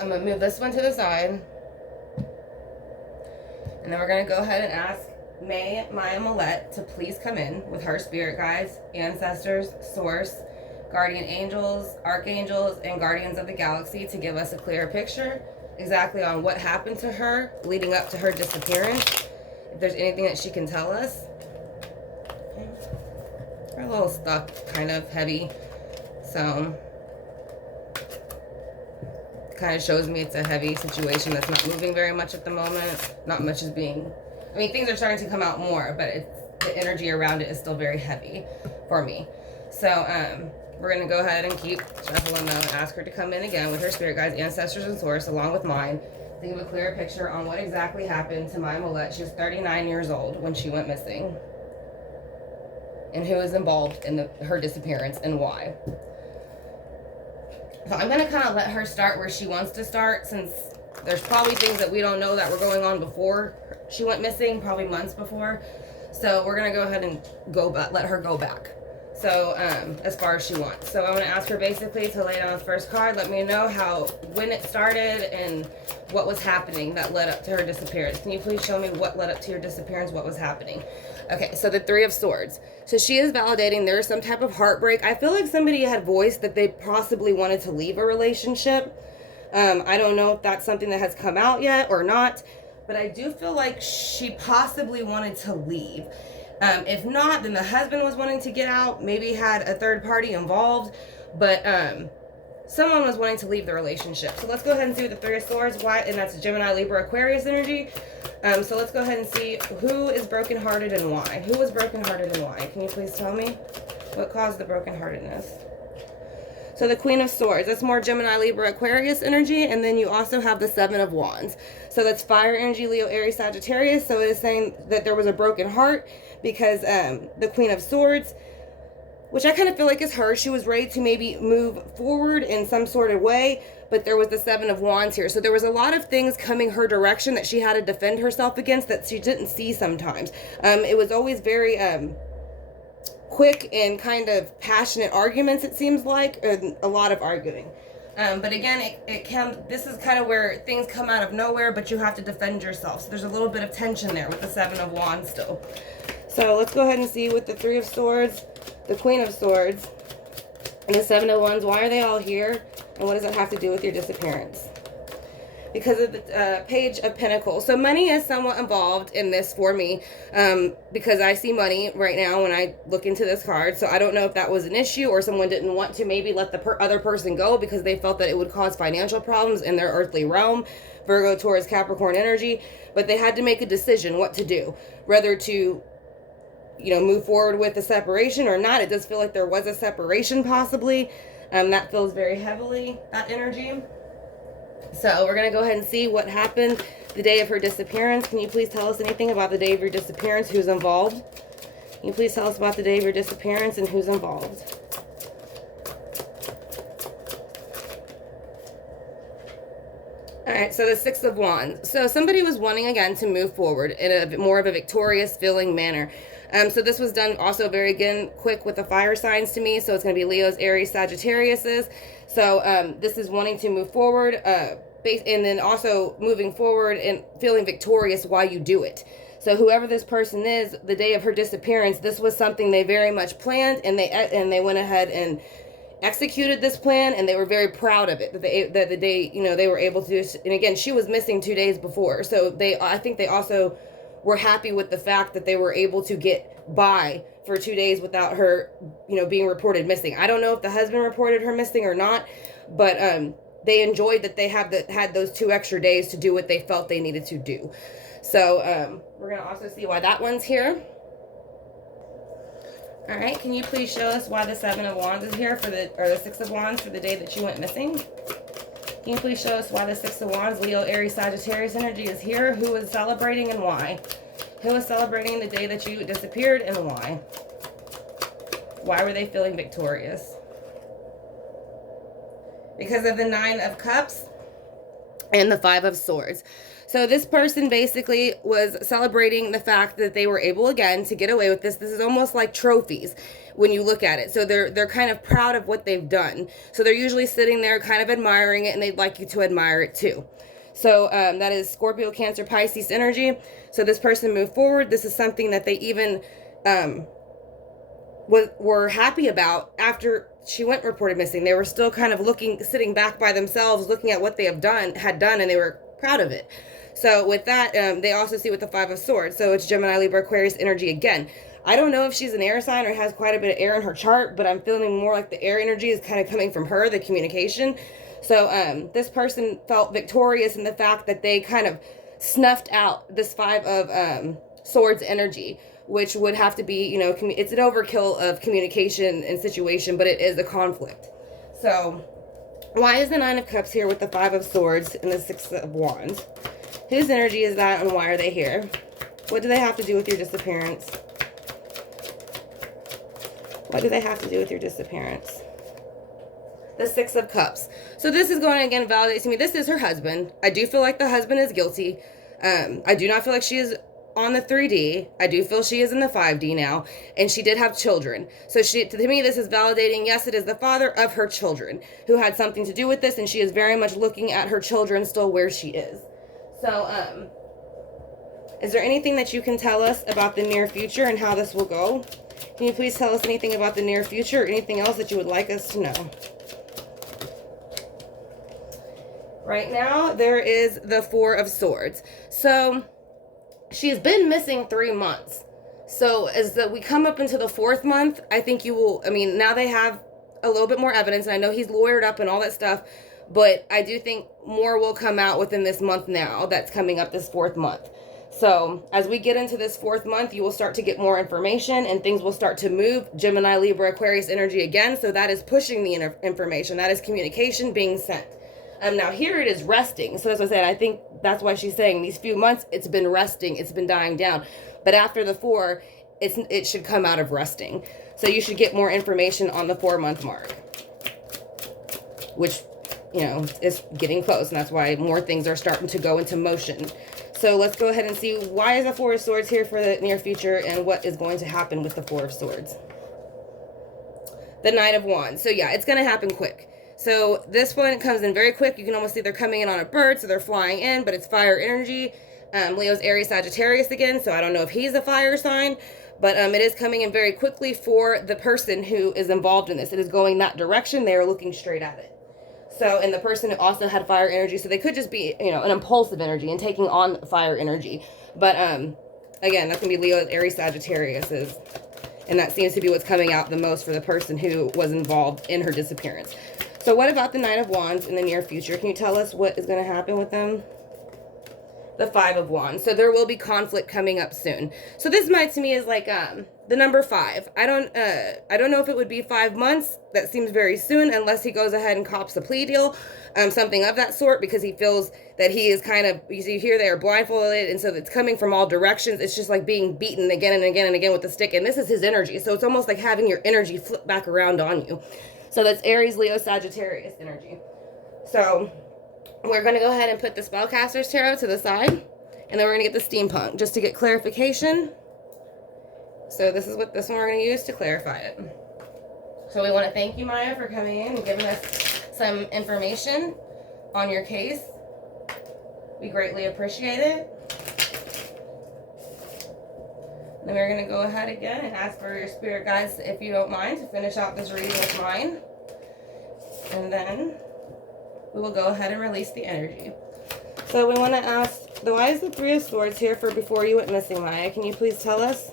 I'm going to move this one to the side. And then we're going to go ahead and ask May Maya Millete to please come in with her spirit guides, ancestors, source, guardian angels, archangels, and guardians of the galaxy to give us a clearer picture exactly on what happened to her leading up to her disappearance. If there's anything that she can tell us. Okay. We're a little stuck, kind of heavy. So, kind of shows me it's a heavy situation that's not moving very much at the moment. Not much is being, I mean, things are starting to come out more, but the energy around it is still very heavy for me. So, we're going to go ahead and keep shuffling though and ask her to come in again with her spirit guides, ancestors, and source, along with mine, to give a clearer picture on what exactly happened to Maya Millete. She was 39 years old when she went missing. And who is involved in her disappearance and why. So I'm going to kind of let her start where she wants to start, since there's probably things that we don't know that were going on before she went missing, probably months before. So we're going to go ahead and let her go back. So as far as she wants. So I'm going to ask her basically to lay down the first card. Let me know when it started and what was happening that led up to her disappearance. Can you please show me what led up to your disappearance, what was happening? Okay, so the Three of Swords. So she is validating there's some type of heartbreak. I feel like somebody had voiced that they possibly wanted to leave a relationship. I don't know if that's something that has come out yet or not, but I do feel like she possibly wanted to leave. If not, then the husband was wanting to get out, maybe had a third party involved, but someone was wanting to leave the relationship. So let's go ahead and see what the Three of Swords, why, and that's Gemini, Libra, Aquarius energy. So let's go ahead and see who is brokenhearted and why. Who was brokenhearted and why? Can you please tell me what caused the brokenheartedness? So the Queen of Swords, that's more Gemini, Libra, Aquarius energy. And then you also have the Seven of Wands. So that's fire energy, Leo, Aries, Sagittarius. So it is saying that there was a broken heart because the Queen of Swords, which I kind of feel like is her, she was ready to maybe move forward in some sort of way, but there was the Seven of Wands here. So there was a lot of things coming her direction that she had to defend herself against that she didn't see sometimes. It was always very quick and kind of passionate arguments, it seems like, a lot of arguing. But again, this is kind of where things come out of nowhere, but you have to defend yourself. So there's a little bit of tension there with the Seven of Wands still. So let's go ahead and see with the Three of Swords, the Queen of Swords, and the Seven of Wands. Why are they all here? And what does it have to do with your disappearance? Because of the Page of Pentacles. So money is somewhat involved in this for me, because I see money right now when I look into this card. So I don't know if that was an issue or someone didn't want to maybe let the other person go because they felt that it would cause financial problems in their earthly realm. Virgo, Taurus, Capricorn energy. But they had to make a decision what to do. Whether to, move forward with the separation or not. It does feel like there was a separation possibly. That feels very heavily, that energy. So we're going to go ahead and see what happened the day of her disappearance. Can you please tell us anything about the day of your disappearance? Who's involved? Can you please tell us about the day of your disappearance and who's involved? Alright, so the Six of Wands. So somebody was wanting again to move forward in a more of a victorious feeling manner. So this was done also very, again, quick with the fire signs to me. So it's going to be Leo's, Aries, Sagittarius's. So this is wanting to move forward, and then also moving forward and feeling victorious while you do it. So whoever this person is, the day of her disappearance, this was something they very much planned, and they went ahead and executed this plan, and they were very proud of it, that the day, they were able to do this. And again, she was missing 2 days before. So I think they also were happy with the fact that they were able to get by for 2 days without her, being reported missing. I don't know if the husband reported her missing or not, but they enjoyed that they had those 2 extra days to do what they felt they needed to do. So we're going to also see why that one's here. All right, can you please show us why the Seven of Wands is here or the Six of Wands for the day that you went missing? Can you please show us why the Six of Wands, Leo, Aries, Sagittarius energy is here? Who is celebrating and why? Who is celebrating the day that you disappeared and why? Why were they feeling victorious? Because of the Nine of Cups, and the Five of Swords. So this person basically was celebrating the fact that they were able again to get away with this. This is almost like trophies when you look at it. So they're kind of proud of what they've done. So they're usually sitting there kind of admiring it, and they'd like you to admire it too. So that is Scorpio, Cancer, Pisces energy. So this person moved forward. This is something that they even were happy about after she went reported missing. They were still kind of sitting back by themselves, looking at what they had done, and they were proud of it. So with that, they also see with the Five of Swords. So it's Gemini, Libra, Aquarius energy again. I don't know if she's an air sign or has quite a bit of air in her chart, but I'm feeling more like the air energy is kind of coming from her, the communication. So this person felt victorious in the fact that they kind of snuffed out this Five of Swords energy, which would have to be, you know, it's an overkill of communication and situation, but it is a conflict. So why is the Nine of Cups here with the Five of Swords and the Six of Wands? Whose energy is that, and why are they here? What do they have to do with your disappearance? What do they have to do with your disappearance? The Six of Cups. So this is going to again validate to me. This is her husband. I do feel like the husband is guilty. I do not feel like she is on the 3D. I do feel she is in the 5D now, and she did have children. So to me, this is validating, yes, it is the father of her children who had something to do with this, and she is very much looking at her children still where she is. So, is there anything that you can tell us about the near future and how this will go? Can you please tell us anything about the near future or anything else that you would like us to know? Right now, there is the Four of Swords. So she has been missing 3 months. So as we come up into the 4th month, I think you will, I mean, now they have a little bit more evidence, and I know he's lawyered up and all that stuff, but I do think more will come out within this month now that's coming up this 4th month. So as we get into this 4th month, you will start to get more information and things will start to move. Gemini, Libra, Aquarius energy again. So that is pushing the information. That is communication being sent. Now here it is resting. So as I said, I think that's why she's saying these few months, it's been resting. It's been dying down. But after the 4, it should come out of resting. So you should get more information on the 4-month mark, which, you know, is getting close. And that's why more things are starting to go into motion. So let's go ahead and see, why is the Four of Swords here for the near future, and what is going to happen with the Four of Swords? The Knight of Wands. So yeah, it's going to happen quick. So this one comes in very quick. You can almost see they're coming in on a bird, so they're flying in, but it's fire energy. Leo's Aries, Sagittarius again, so I don't know if he's a fire sign, but it is coming in very quickly for the person who is involved in this. It is going that direction. They are looking straight at it. So, and the person also had fire energy, so they could just be, you know, an impulsive energy and taking on fire energy. But, again, that's going to be Leo, Aries, Sagittarius, and that seems to be what's coming out the most for the person who was involved in her disappearance. So what about the Knight of Wands in the near future? Can you tell us what is going to happen with them? The Five of Wands. So there will be conflict coming up soon. So this might to me is like the number 5. I don't know if it would be 5 months. That seems very soon, unless he goes ahead and cops a plea deal, something of that sort, because he feels that he is kind of, you see here, they are blindfolded, and so it's coming from all directions. It's just like being beaten again and again and again with the stick, and this is his energy. So it's almost like having your energy flip back around on you. So that's Aries, Leo, Sagittarius energy. So we're going to go ahead and put the Spellcaster's Tarot to the side, and then we're going to get the Steampunk just to get clarification. So this is what this one we're going to use to clarify it. So we want to thank you, Maya, for coming in and giving us some information on your case. We greatly appreciate it. Then we're going to go ahead again and ask for your spirit guides, if you don't mind, to finish out this reading with mine. And then we will go ahead and release the energy. So we want to ask, why is the Three of Swords here for before you went missing, Maya? Can you please tell us?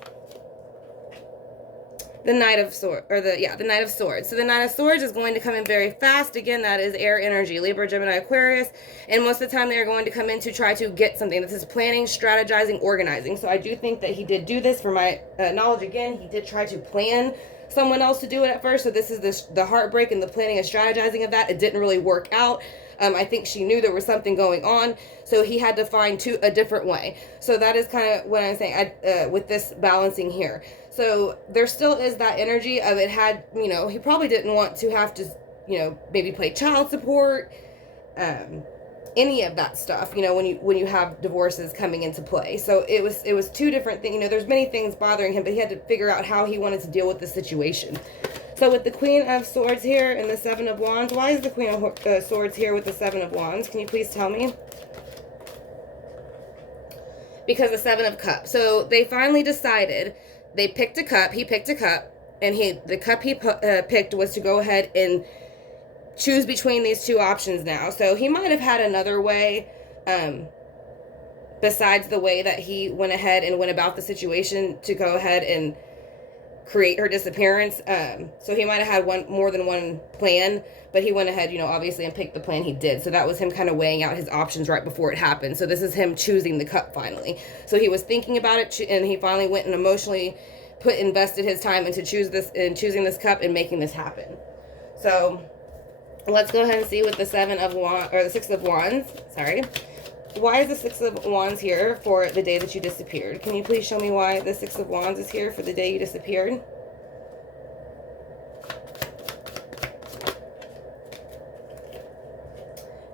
The Knight of Swords, the Knight of Swords. So the Knight of Swords is going to come in very fast. Again, that is air energy, Libra, Gemini, Aquarius. And most of the time they are going to come in to try to get something. This is planning, strategizing, organizing. So I do think that he did do this. For my knowledge, again, he did try to plan someone else to do it at first. So this is the heartbreak and the planning and strategizing of that. It didn't really work out. I think she knew there was something going on, so he had to find a different way. So that is kind of what I'm saying with this balancing here. So there still is that energy of it had, you know, he probably didn't want to have to, you know, maybe play child support, any of that stuff, you know, when you have divorces coming into play. So it was two different things. You know, there's many things bothering him, but he had to figure out how he wanted to deal with the situation. So with the Queen of Swords here and the Seven of Wands, why is the Queen of Swords here with the Seven of Wands? Can you please tell me? Because the Seven of Cups. So they finally decided, they picked a cup, he picked a cup, and the cup he picked was to go ahead and choose between these two options now. So he might have had another way, besides the way that he went ahead and went about the situation to go ahead and create her disappearance. So he might have had more than one plan, but he went ahead, you know, obviously, and picked the plan he did. So that was him kind of weighing out his options right before it happened. So this is him choosing the cup finally. So he was thinking about it, and he finally went and emotionally invested his time into choosing this cup and making this happen. So let's go ahead and see with the the Six of Wands. Sorry. Why is the Six of Wands here for the day that you disappeared? Can you please show me why the Six of Wands is here for the day you disappeared?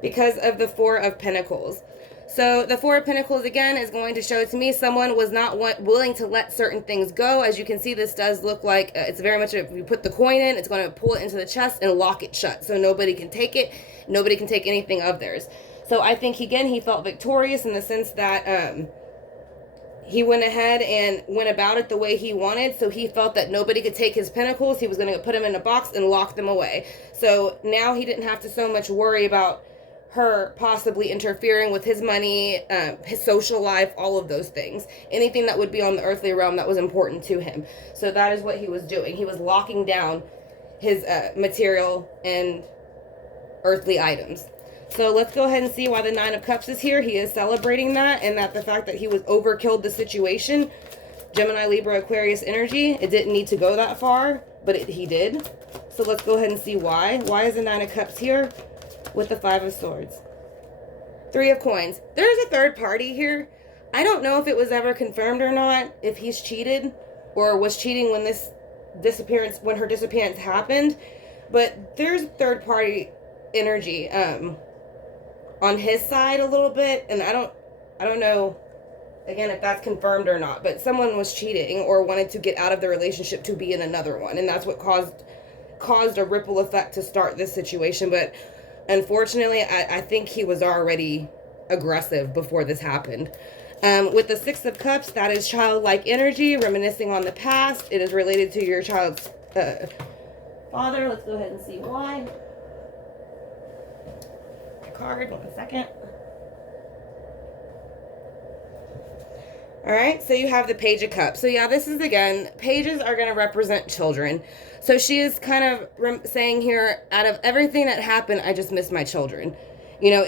Because of the Four of Pentacles. So the Four of Pentacles, again, is going to show to me someone was not willing to let certain things go. As you can see, this does look like it's very much, if you put the coin in, it's going to pull it into the chest and lock it shut. So nobody can take it. Nobody can take anything of theirs. So I think, again, he felt victorious in the sense that he went ahead and went about it the way he wanted. So he felt that nobody could take his pentacles. He was going to put them in a box and lock them away. So now he didn't have to so much worry about her possibly interfering with his money, his social life, all of those things. Anything that would be on the earthly realm that was important to him. So that is what he was doing. He was locking down his material and earthly items. So let's go ahead and see why the Nine of Cups is here. He is celebrating that, and that the fact that he was overkilled the situation. Gemini, Libra, Aquarius energy. It didn't need to go that far, but he did. So let's go ahead and see why. Why is the Nine of Cups here with the Five of Swords? Three of Coins. There's a third party here. I don't know if it was ever confirmed or not, if he's cheated or was cheating when her disappearance happened, but there's third party energy on his side a little bit, and I don't know again if that's confirmed or not, but someone was cheating or wanted to get out of the relationship to be in another one, and that's what caused a ripple effect to start this situation. But unfortunately, I think he was already aggressive before this happened. With the Six of Cups, that is childlike energy, reminiscing on the past. It is related to your child's father. Let's go ahead and see why. Card, 1 second. All right, so you have the Page of Cups. So yeah, this is, again, pages are going to represent children. So she is kind of saying here, out of everything that happened, I just miss my children. You know,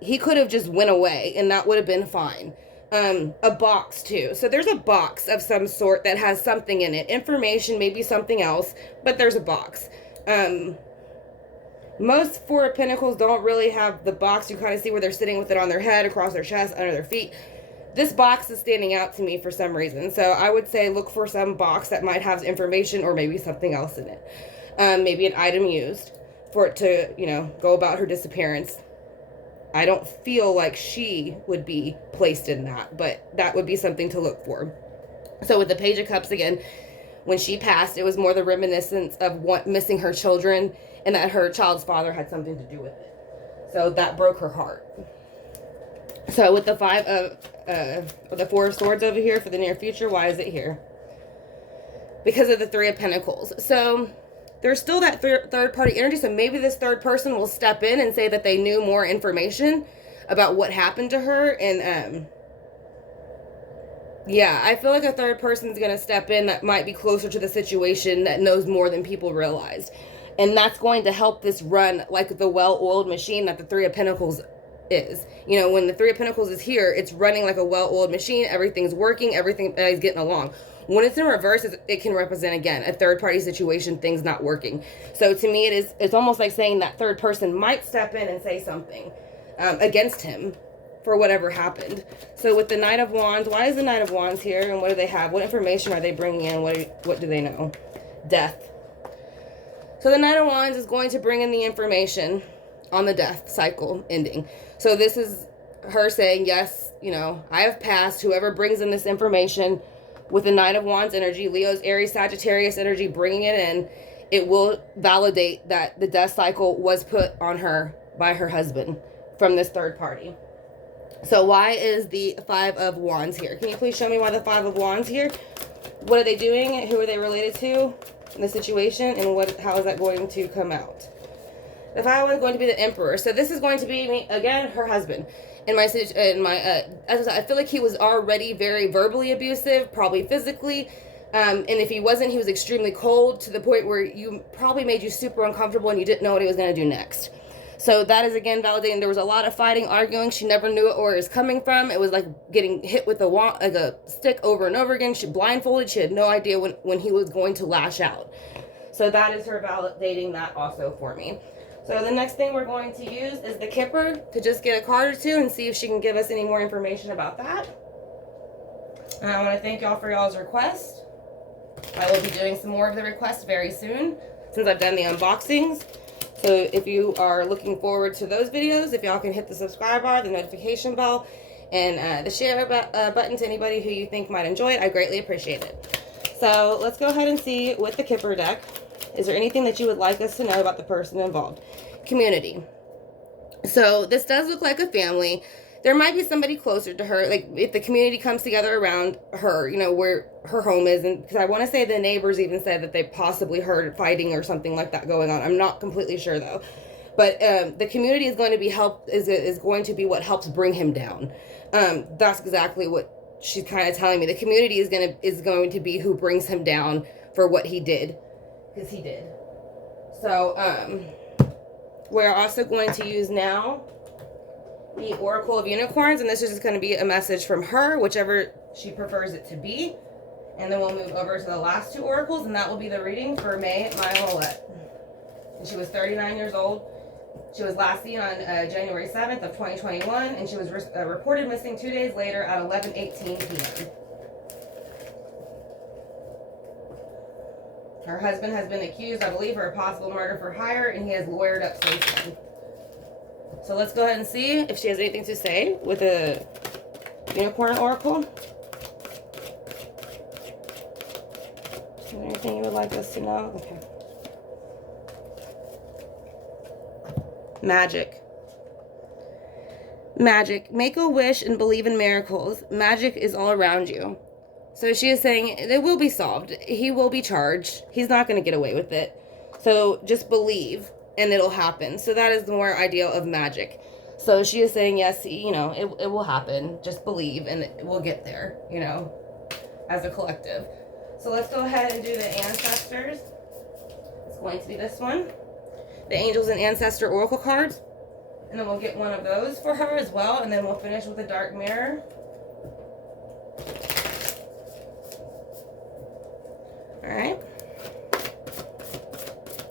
he could have just went away and that would have been fine. A box too. So there's a box of some sort that has something in it. Information, maybe something else, but there's a box. Most Four of Pentacles don't really have the box. You kind of see where they're sitting with it on their head, across their chest, under their feet. This box is standing out to me for some reason. So I would say look for some box that might have information or maybe something else in it. Maybe an item used for it to, you know, go about her disappearance. I don't feel like she would be placed in that, but that would be something to look for. So with the Page of Cups, again, when she passed, it was more the reminiscence of missing her children, and that her child's father had something to do with it. So that broke her heart. So with the the Four of Swords over here for the near future, why is it here? Because of the Three of Pentacles. So there's still that third party energy. So maybe this third person will step in and say that they knew more information about what happened to her. And yeah, I feel like a third person's going to step in that might be closer to the situation, that knows more than people realized. And that's going to help this run like the well-oiled machine that the Three of Pentacles is. You know, when the Three of Pentacles is here, it's running like a well-oiled machine. Everything's working. Everything is getting along. When it's in reverse, it can represent, again, a third-party situation, things not working. So to me, it's almost like saying that third person might step in and say something against him for whatever happened. So with the Knight of Wands, why is the Knight of Wands here, and what do they have? What information are they bringing in? What do they know? Death. So the Knight of Wands is going to bring in the information on the death cycle ending. So this is her saying, yes, you know, I have passed. Whoever brings in this information with the Nine of Wands energy, Leo's Aries Sagittarius energy, bringing it in, it will validate that the death cycle was put on her by her husband from this third party. So why is the Five of Wands here? Can you please show me why the Five of Wands here? What are they doing? Who are they related to in the situation? And how is that going to come out? The Five of Wands is going to be the Emperor. So this is going to be, again, her husband. As I said, I feel like he was already very verbally abusive, probably physically. And if he wasn't, he was extremely cold to the point where you probably made you super uncomfortable and you didn't know what he was going to do next. So that is, again, validating. There was a lot of fighting, arguing. She never knew where it was coming from. It was like getting hit with a stick over and over again. She blindfolded. She had no idea when he was going to lash out. So that is her validating that also for me. So the next thing we're going to use is the Kipper to just get a card or two and see if she can give us any more information about that. And I want to thank y'all for y'all's request. I will be doing some more of the requests very soon since I've done the unboxings. So if you are looking forward to those videos, if y'all can hit the subscribe bar, the notification bell, and the share button to anybody who you think might enjoy it, I greatly appreciate it. So let's go ahead and see with the Kipper deck. Is there anything that you would like us to know about the person involved? Community. So this does look like a family. There might be somebody closer to her, like if the community comes together around her, you know, where her home is. And because I want to say the neighbors even said that they possibly heard fighting or something like that going on. I'm not completely sure though. But the community is going to be is going to be what helps bring him down. That's exactly what she's kind of telling me. The community is going to be who brings him down for what he did, because he did. So we're also going to use now the Oracle of Unicorns, and this is just going to be a message from her, whichever she prefers it to be. And then we'll move over to the last two oracles, and that will be the reading for May Millete. And she was 39 years old. She was last seen on January 7th of 2021, and she was reported missing 2 days later at 11:18 p.m. Her husband has been accused, I believe, for a possible murder for hire, and he has lawyered up since then. So let's go ahead and see if she has anything to say with the Unicorn Oracle. Is there anything you would like us to know? Okay. Magic. Magic. Make a wish and believe in miracles. Magic is all around you. So she is saying it will be solved. He will be charged. He's not going to get away with it. So just believe and it'll happen. So that is the more ideal of magic. So she is saying, yes, you know, it will happen. Just believe and we'll get there, you know, as a collective. So let's go ahead and do the ancestors. It's going to be this one. The Angels and Ancestor Oracle cards. And then we'll get one of those for her as well. And then we'll finish with the Dark Mirror. Alright.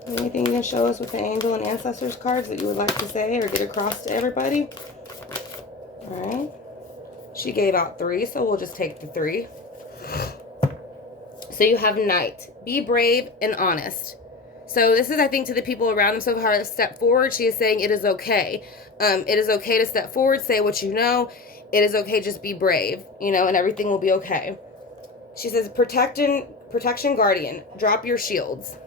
Anything you can show us with the Angel and Ancestors cards that you would like to say or get across to everybody? Alright. She gave out 3, so we'll just take the 3. So you have Knight. Be brave and honest. So this is, I think, to the people around them so far, step forward. She is saying it is okay. It is okay to step forward, say what you know. It is okay, just be brave, you know, and everything will be okay. She says, protection guardian, drop your shields.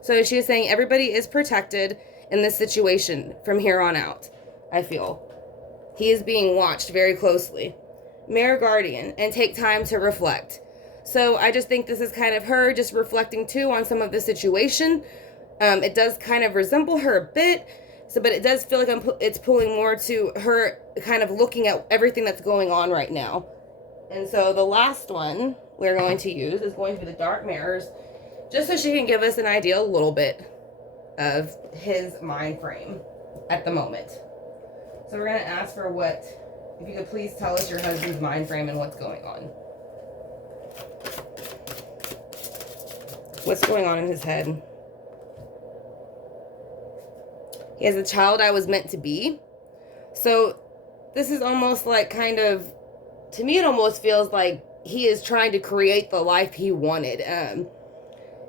So she is saying everybody is protected in this situation from here on out, I feel. He is being watched very closely. Mirror guardian, and take time to reflect. So I just think this is kind of her just reflecting too on some of the situation. It does kind of resemble her a bit, but it does feel like it's pulling more to her kind of looking at everything that's going on right now. And so the last one we're going to use is going to be the Dark Mirrors, just so she can give us an idea a little bit of his mind frame at the moment. So we're going to ask for if you could please tell us your husband's mind frame and what's going on. What's going on in his head? He has a child I was meant to be. So this is almost like kind of, to me it almost feels like he is trying to create the life he wanted.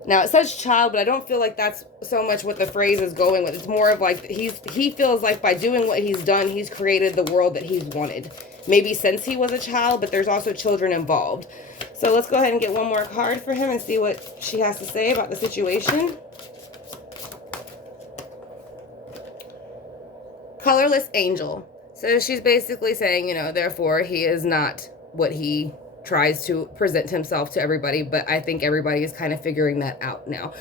Now, it says child, but I don't feel like that's so much what the phrase is going with. It's more of like he feels like by doing what he's done, he's created the world that he's wanted. Maybe since he was a child, but there's also children involved. So let's go ahead and get one more card for him and see what she has to say about the situation. Colorless angel. So she's basically saying, you know, therefore he is not what he tries to present himself to everybody, but I think everybody is kind of figuring that out now.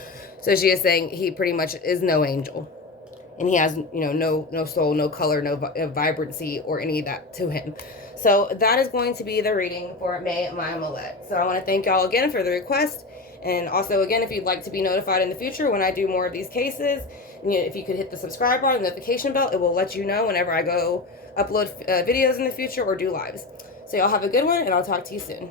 So she is saying he pretty much is no angel, and he has, you know, no soul, no color, no vibrancy or any of that to him. So that is going to be the reading for May My Millete. So I want to thank y'all again for the request, and also again, if you'd like to be notified in the future when I do more of these cases, you know, if you could hit the subscribe bar and the notification bell, it will let you know whenever I go upload videos in the future or do lives. So y'all have a good one, and I'll talk to you soon.